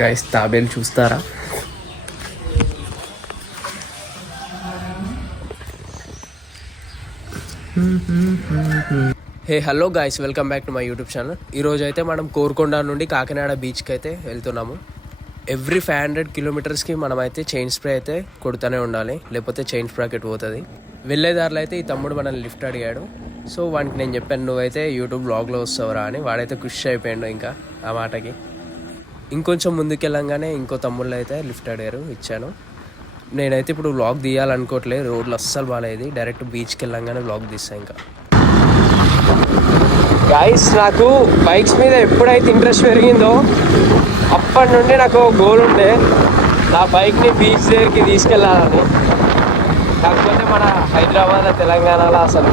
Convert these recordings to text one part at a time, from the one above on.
Guys తాబేలు చూస్తారా? Hey hello guys, welcome back to my YouTube channel. ఈరోజు అయితే మనం కోరుకొండ నుండి కాకినాడ బీచ్కి అయితే వెళ్తున్నాము. ఎవ్రీ 500 కిలోమీటర్స్కి మనం అయితే చైన్ స్ప్రే అయితే కొడుతూనే ఉండాలి, లేకపోతే చైన్ స్ప్రాకెట్ పోతుంది. వెళ్ళేదారిలో అయితే ఈ తమ్ముడు మనల్ని లిఫ్ట్ అడిగాడు. సో వానికి నేను చెప్పాను, నువ్వైతే యూట్యూబ్ బ్లాగ్లో వస్తావురా అని. వాడైతే ఖుషి అయిపోయాడు ఇంకా ఆ మాటకి. ఇంకొంచెం ముందుకెళ్ళంగానే ఇంకో తమ్ముళ్ళు అయితే లిఫ్ట్ అడిగారు, ఇచ్చాను. నేనైతే ఇప్పుడు వ్లాగ్ తీయాలనుకోవట్లేదు, రోడ్లు అస్సలు బాగాలేదు. డైరెక్ట్ బీచ్కి వెళ్ళంగానే వ్లాగ్ తీస్తాను. ఇంకా గైస్, నాకు బైక్స్ మీద ఎప్పుడైతే ఇంట్రెస్ట్ పెరిగిందో అప్పటి నుండి నాకు గోల్ ఉండే నా బైక్ని బీచ్ దగ్గరికి తీసుకెళ్ళాలని. కాకపోతే మన హైదరాబాద్ తెలంగాణలో అసలు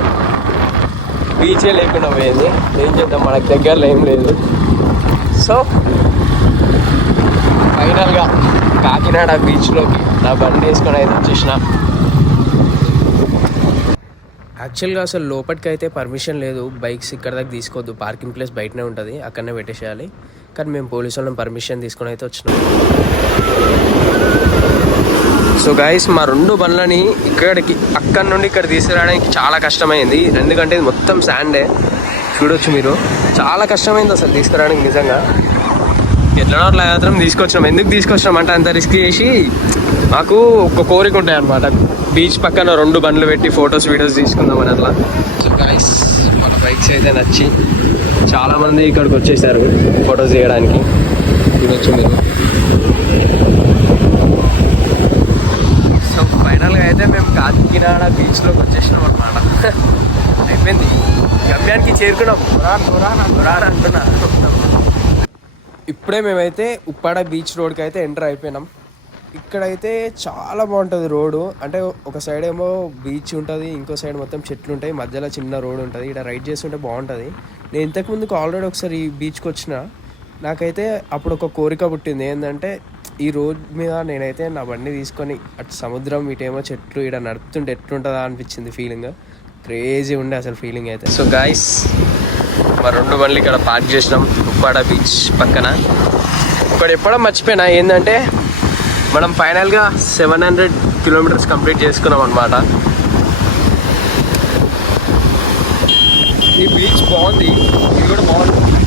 బీచే లేకుండా పోయింది. ఏం చేద్దాం, మనకు దగ్గరలో ఏం లేదు. సో ఫైనల్గా కాకినాడ బీచ్లోకి నా బండి వేసుకొని అయితే వచ్చేసిన. యాక్చువల్గా అసలు లోపలికి అయితే పర్మిషన్ లేదు, బైక్స్ ఇక్కడ దాకా తీసుకోవద్దు, పార్కింగ్ ప్లేస్ బయటనే ఉంటుంది, అక్కడనే పెట్టేసేయాలి. కానీ మేము పోలీసు వాళ్ళని పర్మిషన్ తీసుకొని అయితే వచ్చినాం. సో గైస్, మా 2 బండ్లని అక్కడి నుండి ఇక్కడ తీసుకురావడానికి చాలా కష్టమైంది. ఎందుకంటే ఇది మొత్తం శాండే, చూడొచ్చు మీరు. చాలా కష్టమైంది అసలు తీసుకురావడానికి నిజంగా. ఎట్లనో అట్లా మాత్రం తీసుకొచ్చినాం. ఎందుకు తీసుకొచ్చినాం అంటే, అంత రిస్క్ చేసి మాకు ఒక కోరిక ఉంటాయి అన్నమాట, బీచ్ పక్కన 2 బండ్లు పెట్టి ఫొటోస్ వీడియోస్ తీసుకుందామని అట్లా. సో గైస్, మన బైక్స్ అయితే నచ్చి చాలామంది ఇక్కడికి వచ్చేసారు ఫొటోస్ తీయడానికి, చూడొచ్చు మీరు. సో ఫైనల్గా అయితే మేము కాకినాడ బీచ్లోకి వచ్చేసినాం అనమాట. అయిపోయింది, గమ్యానికి చేరుకున్నాం. రాను అంటున్నా. ఇప్పుడే మేమైతే ఉప్పాడ బీచ్ రోడ్కి అయితే ఎంటర్ అయిపోయినాం. ఇక్కడైతే చాలా బాగుంటుంది రోడ్డు. అంటే ఒక సైడ్ ఏమో బీచ్ ఉంటుంది, ఇంకో సైడ్ మొత్తం చెట్లు ఉంటాయి, మధ్యలో చిన్న రోడ్ ఉంటుంది. ఇక్కడ రైడ్ చేస్తుంటే బాగుంటుంది. నేను ఇంతకుముందుకు ఆల్రెడీ ఒకసారి ఈ బీచ్కి వచ్చిన. నాకైతే అప్పుడు ఒక కోరిక పుట్టింది, ఏంటంటే ఈ రోడ్ మీద నేనైతే నా బండి తీసుకొని అటు సముద్రం, ఇటేమో చెట్లు, ఇక్కడ నడుపుతుంటే ఎట్లుంటుందా అనిపించింది. ఫీలింగ్ క్రేజీ ఉండే అసలు ఫీలింగ్ అయితే. సో గైస్, మా 2 బండ్లు ఇక్కడ పార్క్ చేసినాం ఉప్పాడ బీచ్ పక్కన. ఇక్కడ ఎప్పుడో మర్చిపోయినా, ఏంటంటే మనం ఫైనల్గా 700 కిలోమీటర్స్ కంప్లీట్ చేసుకున్నాం అనమాట. ఈ బీచ్ బాగుంది, ఇది కూడా బాగుంటుంది,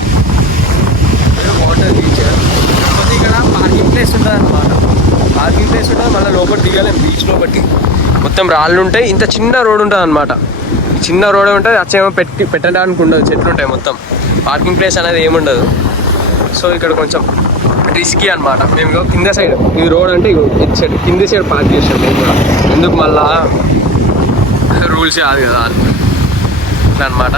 వాటర్ బీచ్. కాకపోతే ఇక్కడ పార్కింగ్ ప్లేస్ ఉంటుంది అనమాట. పార్కింగ్ ప్లేస్ ఉంటుంది, మళ్ళీ లోపల దిగాలేం. బీచ్ లోపలికి మొత్తం రాళ్ళు ఉంటాయి, ఇంత చిన్న రోడ్ ఉంటుంది అనమాట. చిన్న రోడ్ ఉంటుంది, అచ్చేమో పెట్టడానికి ఉండదు, చెట్లు ఉంటాయి మొత్తం. పార్కింగ్ ప్లేస్ అనేది ఏముండదు. సో ఇక్కడ కొంచెం రిస్కీ అనమాట. మేము కింద సైడ్, ఈ రోడ్ అంటే ఇటు సైడ్ కింది సైడ్ పార్క్ చేసాం మేము కూడా. ఎందుకు మళ్ళా రూల్స్ కాదు కదా అట్లా అనమాట.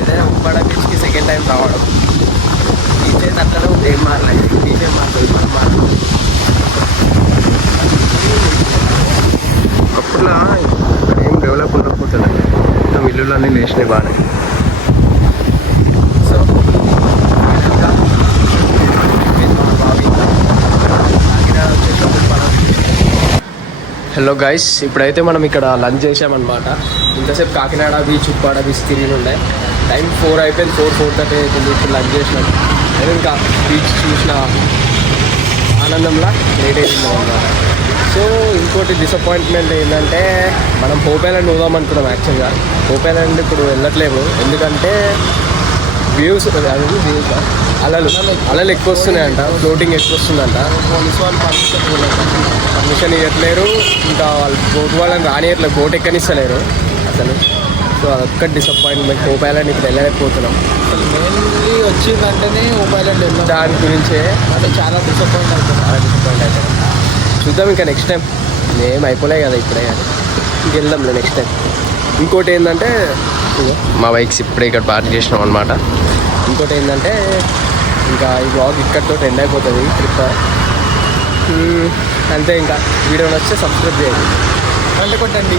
ఇదే ఉప్పాడ బీచ్కి సెకండ్ టైం రావడం. బీచ్ అయితే అట్లనే ఉంది, ఏం మారలేదు. బీచ్ ఏం మారుతుంది, మనం మారుతుంది. అప్పట్లో ఏం డెవలప్ ఉండకపోతుంది, మొత్తం ఇల్లులు అన్నీ లేచినాయి బాగానే. సో హలో గైస్, ఇప్పుడైతే మనం ఇక్కడ లంచ్ చేసామన్నమాట. ఇంతసేపు కాకినాడ బీచ్, ఉప్పాడ బీచ్ తిరిగి ఉండే. టైం 4 అయిపోయింది, 4:30 అవుతుంది. ఇప్పుడు లంచ్ చేసినాం. నేను ఇంకా బీచ్ చూసిన ఆనందంలా లేట్ అవుతుంది అనమాట. సో ఇంకోటి డిసప్పాయింట్మెంట్ ఏంటంటే, మనం హోప్ ఐలాండ్ పోదాం అనుకున్నాం. యాక్చువల్గా హోప్ ఐలాండ్ ఇప్పుడు వెళ్ళట్లేము, ఎందుకంటే వ్యూస్ అలలు ఎక్కువ వస్తున్నాయంట, ఫ్లోటింగ్ ఎక్కువ వస్తుందంట. పోలీసు వాళ్ళు పర్మిషన్ ఇవ్వట్లేరు, ఇంకా వాళ్ళు బోట్ వాళ్ళని రానియట్లేదు, బోట్ ఎక్కనిస్తలేరు అసలు. సో అదొక్క డిసప్పాయింట్మెంట్. హోప్ ఐలాండ్ ఇప్పుడు వెళ్ళలేకపోతున్నాం. అసలు మెయిన్లీ వచ్చిందంటేనే హోప్ ఐలాండ్ వెళ్ళాం. దాని గురించే అంటే చాలా డిసప్పాయింట్ అవుతుంది. చూద్దాం ఇంకా నెక్స్ట్ టైం. ఏం అయిపోలే కదా ఇప్పుడే, కానీ ఇంకెళ్దాంలే నెక్స్ట్ టైం. ఇంకోటి ఏంటంటే, మా బైక్స్ ఇప్పుడే ఇక్కడ పార్క్ చేసినాం అనమాట. ఇంకోటి ఏంటంటే, ఇంకా ఈ బ్లాగ్ ఇక్కడితో ఎండ్ అయిపోతుంది ట్రిప్ అంతే. ఇంకా వీడియో నచ్చితే సబ్స్క్రైబ్ చేయండి, అంటే కొట్టండి.